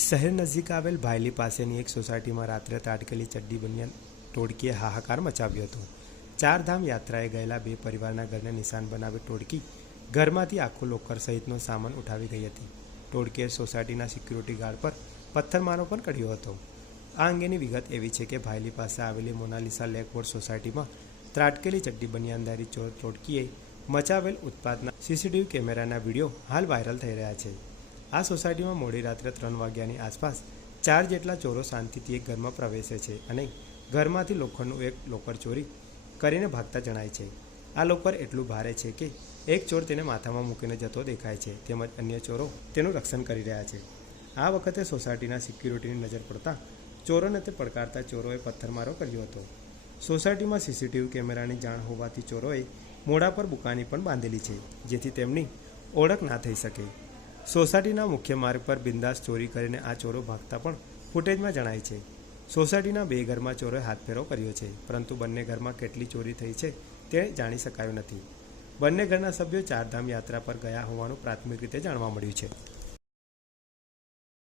શહેર નજીક આવેલ ભાયલી પાસેની એક સોસાયટીમાં રાત્રે તાટકેલી ચડ્ડી બનિયાન ટોળકીએ હાહાકાર મચાવ્યો હતો. ચારધામ યાત્રાએ ગયેલા બે પરિવારના ઘરને નિશાન બનાવી ટોળકી ઘરમાંથી આખું લોકર સહિતનો સામાન ઉઠાવી ગઈ હતી. ટોળકીએ સોસાયટીના સિક્યુરિટી ગાર્ડ પર પથ્થરમારો પણ કર્યો હતો. આ અંગેની વિગત એવી છે કે ભાયલી પાસે આવેલી મોનાલિસા લેકવોર્ડ સોસાયટીમાં ત્રાટકેલી ચડ્ડી બનિયાનદારી ચોર ટોળકીએ મચાવેલ ઉત્પાદના સીસીટીવી કેમેરાના વીડિયો હાલ વાયરલ થઈ રહ્યા છે. આ સોસાયટીમાં મોડી રાત્રે ત્રણ વાગ્યાની આસપાસ ચાર જેટલા ચોરો શાંતિથી એક ઘરમાં પ્રવેશે છે અને ઘરમાંથી લોખંડનું એક લોકર ચોરી કરીને ભાગતા જણાય છે. આ લોકર એટલું ભારે છે કે એક ચોર તેને માથામાં મૂકીને જતો દેખાય છે તેમજ અન્ય ચોરો તેનું રક્ષણ કરી રહ્યા છે. આ વખતે સોસાયટીના સિક્યુરિટીની નજર પડતા ચોરોને તે પડકારતા ચોરોએ પથ્થરમારો કર્યો હતો. સોસાયટીમાં સીસીટીવી કેમેરાની જાણ હોવાથી ચોરોએ મોઢા પર બુકાની પણ બાંધેલી છે, જેથી તેમની ઓળખ ના થઈ શકે. સોસાયટીના મુખ્ય માર્ગ પર બિંદાસ ચોરી કરીને આ ચોરો ભાગતા પણ ફૂટેજમાં જણાય છે. સોસાયટીના બે ઘરમાં ચોરોએ હાથફેરો કર્યો છે, પરંતુ બંને ઘરમાં કેટલી ચોરી થઈ છે તે જાણી શકાયું નથી. બંને ઘરના સભ્યો ચારધામ યાત્રા પર ગયા હોવાનું પ્રાથમિક રીતે જાણવા મળ્યું છે.